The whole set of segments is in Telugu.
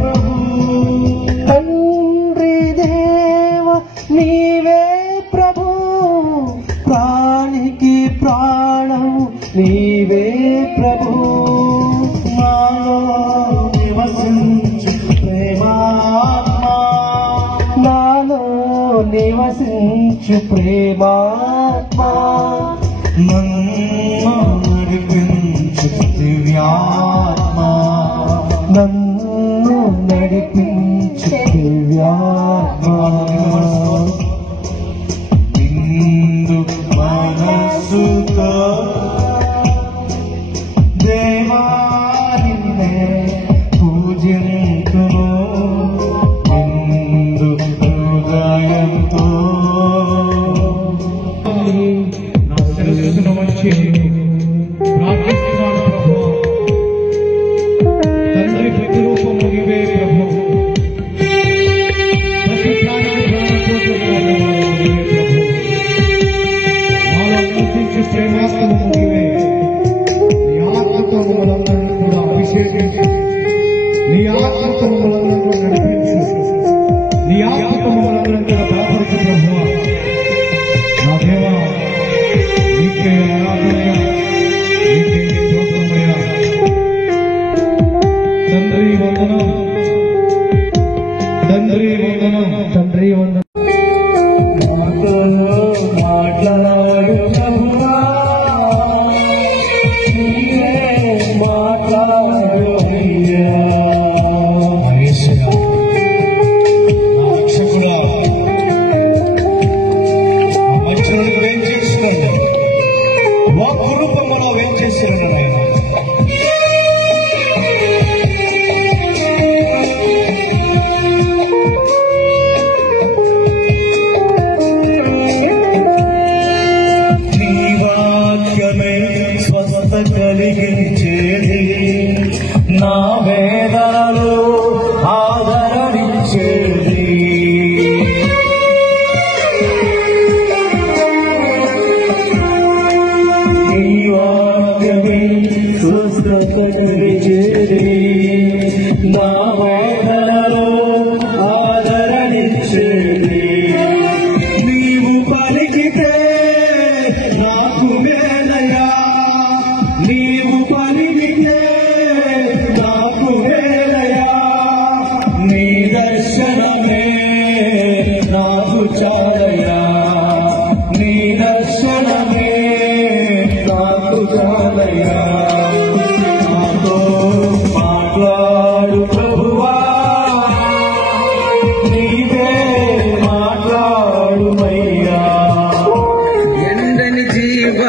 ప్రభు. తండ్రి దేవ నీవే ప్రభు, ప్రాణికి ప్రాణం నీవే ప్రభు. నాలో నివసించు ప్రేమాత్మా, నాలో నివసించు ప్రేమాత్మా, నన్ను నడిపించు దివ్యాత్మా, నన్ను నడిపించు దివ్యాత్మా. నిండు మనసుతో దేవా నిన్నే పూజింతును, నిండు హృదయంతో. నా శిరస్సును వంచి ప్రార్థిస్తున్నాను ప్రభు. తండ్రి ప్రతిరూపము నీవే ప్రభు, ప్రతి ప్రాణికి ప్రాణకోసము నీవే ప్రభు. మాలో నివసించే ప్రేమాత్మము నీవే. నీ ఆత్మతో మమ్మల్ని కూడా అభిషేకించు, నీ ఆత్మతో మమ్మల్ని కూడా నడిపించు, నీ ఆత్మతో మమ్మల్ని కూడా బలపరచు ప్రభు. నా దేవా నీకే ఆరాధన, నీకే స్తోత్రమయ్యా. తండ్రి వందనం, తండ్రి వందనం, తండ్రి వందనం. నాతో మాట్లాడు ప్రభువా, నీవే మాట్లాడు అయ్యా. రక్షకుడా, మనుషులకు ఏం చేస్తున్నాడు? వాక్కు రూపంలో ఏం చేస్తున్నాడు? నీ వాక్యమే స్వస్థత కలిగించేది, నా వేదనలో ఆదరణించేది. నీ వాక్యమే స్వస్థత కలిగించేది, నా వేదనలో ఆదరణించేది. నీవు పలికితే నాకు వేలయా, నీవు పలికితే నాకు వేలయా. నీ దర్శనమే నాకు చాలయా, నీ దర్శనమే నాకు చాలయా. నాతో మాట్లాడు ప్రభువా, నీవే మాట్లాడుమయ్యా. ఎండని జీవ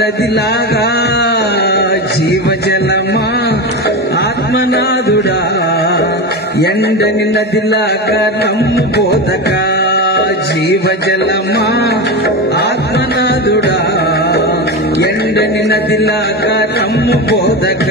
నదిలాగా జీవజలమా ఆత్మనాథుడా, ఎండని నదిలాగా నమ్ము బోధక జీవజలమా ఆత్మనాథుడా, ఎండని నదిలాగా నమ్ము బోధక.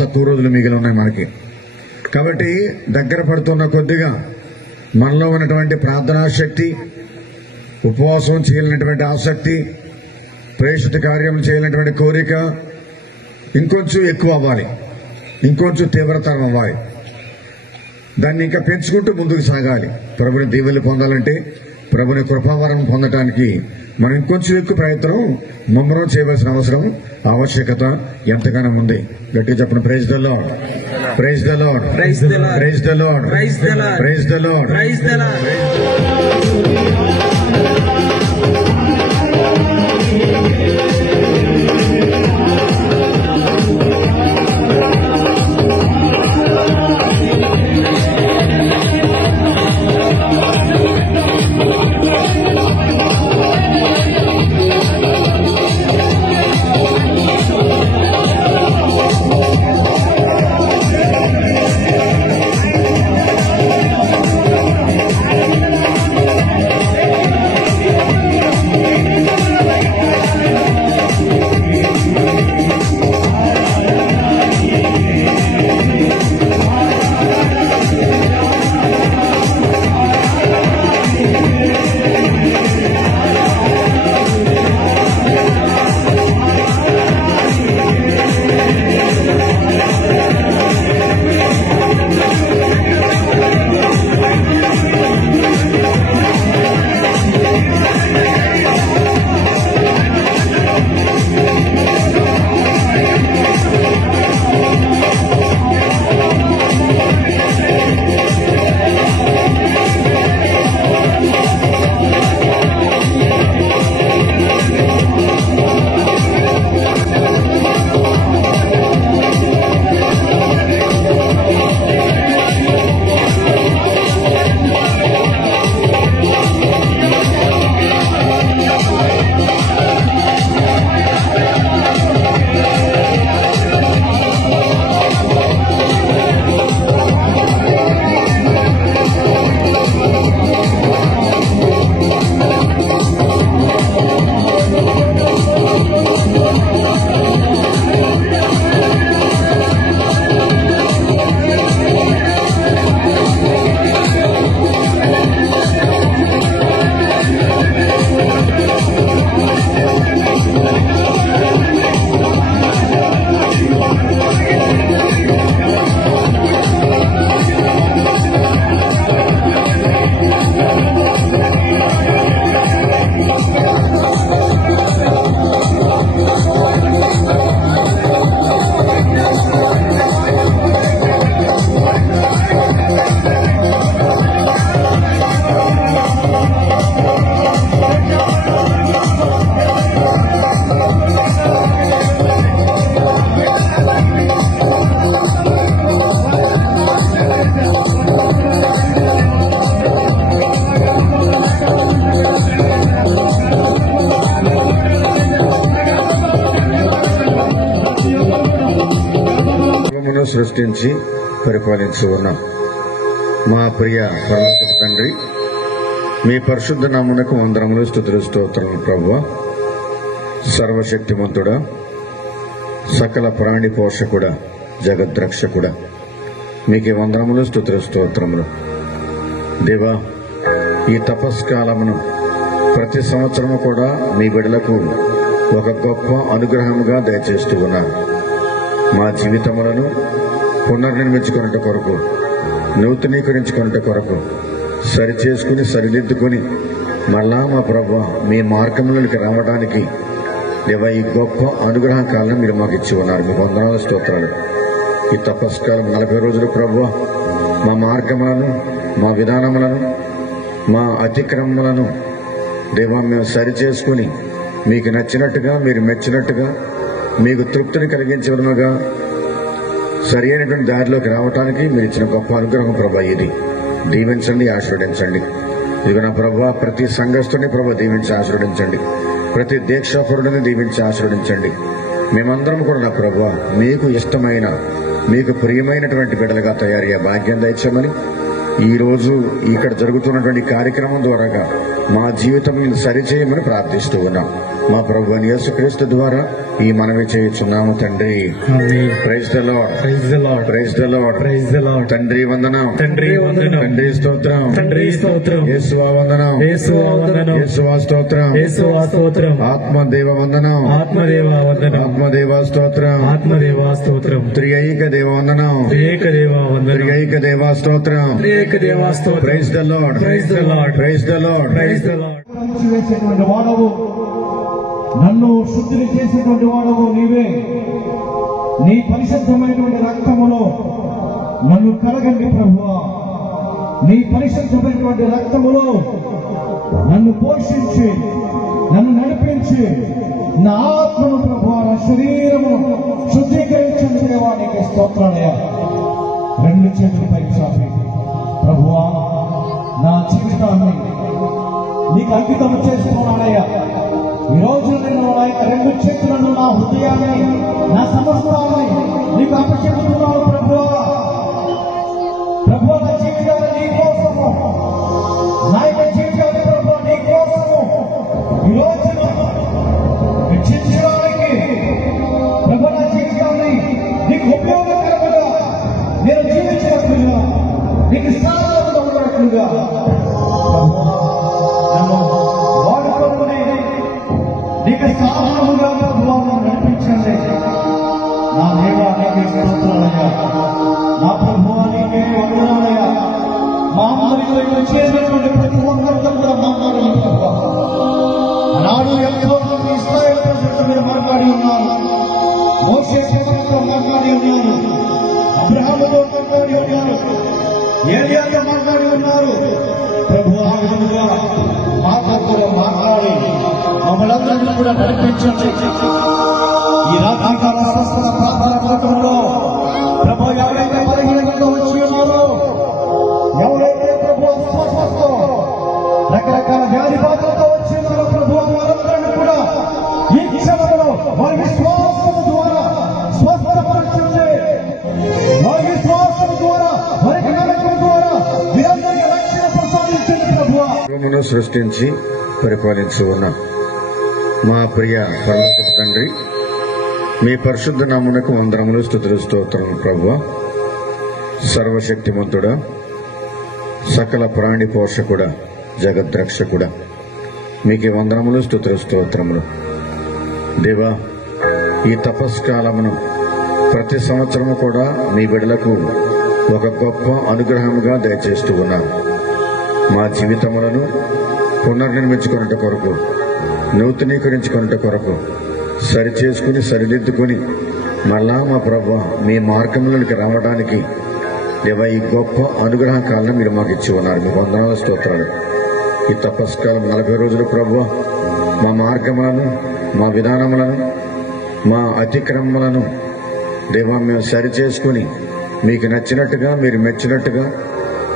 తక్కువ రోజులు మిగిలి ఉన్నాయి మనకి. కాబట్టి దగ్గర పడుతున్న కొద్దిగా మనలో ఉన్నటువంటి ప్రార్థనా శక్తి, ఉపవాసం చేయాలనేటువంటి ఆసక్తి, ప్రేషిత కార్యం చేయాలనేటువంటి కోరిక ఇంకొంచెం ఎక్కువ అవ్వాలి, ఇంకొంచెం తీవ్రతరం అవ్వాలి. దాన్ని ఇంకా పెంచుకుంటూ ముందుకు సాగాలి. ప్రభుని దీవెనలు పొందాలంటే, ప్రభుని కృపావరం పొందటానికి మనం ఇంకొంచెం ఎక్కువ ప్రయత్నం ముమ్మరం చేయవలసిన అవసరం, ఆవశ్యకత ఎంతగానో ఉంది. గట్టిగా చెప్పండి, praise the lord, praise the lord, praise the lord, praise the lord, praise the lord, praise the lord, praise the lord. సృష్టించి పరిపాలించి ఉన్నాం. మా ప్రియ పరలోకపు తండ్రి, మీ పరిశుద్ధ నామమునకు వందనములు, స్తుతులు, స్తోత్రములు. ప్రభువా, సర్వశక్తిమంతుడా, సకల ప్రాణి పోషకుడా, జగద్రక్షకుడా, మీకే వందనములు, స్తుతులు, స్తోత్రములు. దేవా, ఈ తపస్కాలమును ప్రతి సంవత్సరము కూడా మీ బిడ్డలకు ఒక గొప్ప అనుగ్రహముగా దయచేస్తూ ఉన్నారు. మా జీవితములను పునర్నిర్మించుకున్నట్టు కొరకు, నూతనీకరించుకున్నట్టు కొరకు, సరిచేసుకుని సరిదిద్దుకుని మళ్ళా మా ప్రభువా మీ మార్గంలోకి రావడానికి దేవా ఈ గొప్ప అనుగ్రహ కాలం మీరు మాకు ఇచ్చి ఉన్నారు. మీకు వందనాలు, స్తోత్రాలు. ఈ తపస్కాలం 40 రోజులు ప్రభువా మా మార్గములను, మా విధానములను, మా అతిక్రమములను దేవా మేము సరిచేసుకుని మీకు నచ్చినట్టుగా, మీరు మెచ్చినట్టుగా, మీకు తృప్తిని కలిగించే విధముగా సరి అయినటువంటి దారిలోకి రావడానికి మీరు ఇచ్చిన గొప్ప అనుగ్రహం ప్రభా. ఇది దీవించండి, ఆశీర్వదించండి. ఇదిగో నా ప్రభా, ప్రతి సంఘస్థుని ప్రభా దీవించి ఆశీర్వదించండి. ప్రతి దీక్షాపరుడిని దీవించి ఆశీర్వదించండి. మేమందరం కూడా నా ప్రభా మీకు ఇష్టమైన, మీకు ప్రియమైనటువంటి బిడ్డలుగా తయారయ్యే భాగ్యం దయచేయమని ఈ రోజు ఇక్కడ జరుగుతున్నటువంటి కార్యక్రమం ద్వారా మా జీవితం సరిచేయమని ప్రార్థిస్తూ ఉన్నాం. మా ప్రభువైన యేసుక్రీస్తు ద్వారా ఈ మనవి చేయుచున్నాము తండ్రి. Praise the lord, praise the lord, praise the lord, praise the lord. తండ్రి వందనం, తండ్రి వందనం, తండ్రి స్తోత్రం, తండ్రి స్తోత్రం, యేసువా వందనం, యేసువా వందనం, యేసువా స్తోత్రం, యేసువా స్తోత్రం, ఆత్మదేవ వందనం, ఆత్మదేవ వందనం, ఆత్మదేవ స్తోత్రం, ఆత్మదేవ స్తోత్రం, త్రియైక దేవ వందనం, త్రియేక దేవ వందనం, త్రియైక దేవ స్తోత్రం, త్రియేక దేవ స్తోత్రం. Praise the lord, praise the lord, praise the lord, praise the lord. వేసేటువంటి వాడవు, నన్ను శుద్ధిని చేసేటువంటి వాడవు నీవే. నీ పరిశుద్ధమైనటువంటి రక్తములో నన్ను కడగండి ప్రభువా. నీ పరిశుద్ధమైనటువంటి రక్తములో నన్ను పోషించి నన్ను నడిపించి నా ఆత్మను ప్రభువా, నా శరీరము శుద్ధీకరించండి దేవా. నీకు స్తోత్రాలయ్యా. రెండు చేతులు పైకి చాపి ప్రభువా, నా జీవితాన్ని నీకు అంకితం చేస్తున్నానయ్యా. ఈ రోజు నేను నా యొక్క రెండు చేతులను, నా హృదయాన్ని, నా సమస్తాన్ని నీకు అప్పచెప్పుతున్నాను ప్రభువా. ప్రభువా, నా జీవితాన్ని నీ కోసము, నా యొక్క జీవితాన్ని ప్రభువా నీ కోసము ఈ రోజు రక్షించడానికి ప్రభువా, నా జీవితాన్ని నీకు ఉపయోగకరంగా నేను జీవించినట్లుగా, నీకు సాధనగా ఉన్నట్లుగా నన్ను వాడుకోమని నీకు సాధనముగా ప్రభువాలను నడిపించండి. నా దేవా నీకే స్తోత్రాలయ్యా. నా ప్రభువా నీకే వందనాలయ్యా. మా అందరిలో ఇక్కడ చేసినటువంటి ప్రతి ఒక్కరితో కూడా మాట్లాడిన ప్రభువా, ఆనాడు ఎంతో మంది ఇశ్రాయేలు ప్రజలతో మీరు మాట్లాడి ఉన్నారు. మోషే ప్రజలతో మాట్లాడి ఉన్నారు. అబ్రహాముతో మాట్లాడి ఉన్నారు. ఏలియాతో మాట్లాడి ఉన్నారు. ప్రభు ఆ విధముగా మాతో మాట్లాడి మమ్మల్ని కూడా నడిపించండి. ఈ రాత్రికాల స్వస్థత ప్రార్థన పథకంలో ప్రభు ఎవరైతే బలహీనంగా వచ్చి ఉన్నారో, ఎవరైతే ప్రభు అస్వస్థతో రకరకాల వ్యాధి బాధలతో వచ్చి ఉన్నారో ప్రభు, వారందరినీ కూడా ఈ క్షణంలో వారి విశ్వాసం ద్వారా స్వస్థపరచండి. వారి విశ్వాసం ద్వారా, వారికి నమ్మకం ద్వారా వీరందరికీ రక్షణ ప్రసాదించండి ప్రభు. సృష్టించి పరిపాలించి ఉన్న మా ప్రియ పరలోకపు తండ్రి, మీ పరిశుద్ధ నామమునకు వందనములు, స్తుతులు, స్తోత్రములు ప్రభువా. సర్వశక్తిమంతుడా, సకల ప్రాణి పోషకుడా, జగద్రక్షకుడా, మీకే వందనములు, స్తుతులు, స్తోత్రములు. దేవా, ఈ తపస్కాలమును ప్రతి సంవత్సరము కూడా మీ బిడ్డలకు ఒక గొప్ప అనుగ్రహముగా దయచేస్తూ ఉన్నారు. మా జీవితములను పునర్నిర్మించుకున్నట కొరకు, నూతనీకరించుకున్నట కొరకు, సరిచేసుకుని సరిదిద్దుకుని మళ్ళా మా ప్రభువా మీ మార్గంలోనికి రావడానికి దేవా ఈ గొప్ప అనుగ్రహ కాలం మీరు మాకు ఇచ్చి ఉన్నారు. మీకు వందనాల స్తోత్రాలు. ఈ తపస్కాలం 40 రోజులు ప్రభువా మా మార్గములను, మా విధానములను, మా అతిక్రమములను దేవా మేము సరిచేసుకుని మీకు నచ్చినట్టుగా, మీరు మెచ్చినట్టుగా,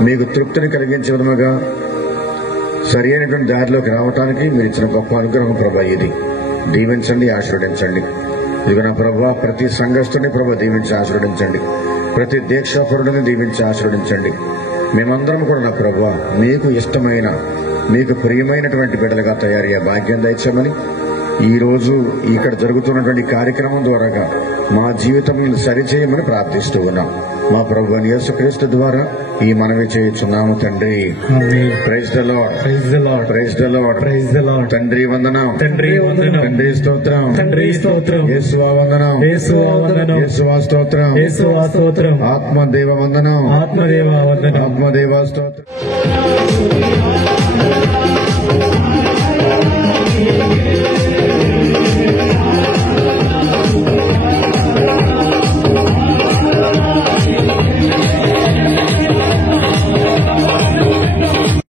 మీకు తృప్తిని కలిగించే విధముగా సరి అయినటువంటి దారిలోకి రావటానికి మీరు ఇచ్చిన గొప్ప అనుగ్రహం ప్రభా. ఇది దీవించండి, ఆశీర్వదించండి. ఇదిగో నా ప్రభా, ప్రతి సంఘస్థుని ప్రభా దీవించి ఆశీర్వదించండి. ప్రతి దీక్షాపరుడిని దీవించి ఆశీర్వదించండి. మేమందరం కూడా నా ప్రభా మీకు ఇష్టమైన, మీకు ప్రియమైనటువంటి బిడ్డలుగా తయారయ్యే భాగ్యం దయచేయమని ఈ రోజు ఇక్కడ జరుగుతున్నటువంటి కార్యక్రమం ద్వారా మా జీవితం సరిచేయమని ప్రార్థిస్తూ ఉన్నాం. మా ప్రభువైన యేసుక్రీస్తు ద్వారా ఈ మనవి చేయుచున్నాము తండ్రి. Praise the lord, praise the lord, praise the lord, praise the lord. తండ్రి వందనం, తండ్రి వందనం, తండ్రి స్తోత్రం, తండ్రి స్తోత్రం, యేసువా వందనం, యేసువా వందనం, యేసువా స్తోత్రం, యేసువా స్తోత్రం, ఆత్మదేవ వందనం, ఆత్మదేవ వందనం, ఆత్మదేవ స్తోత్రం.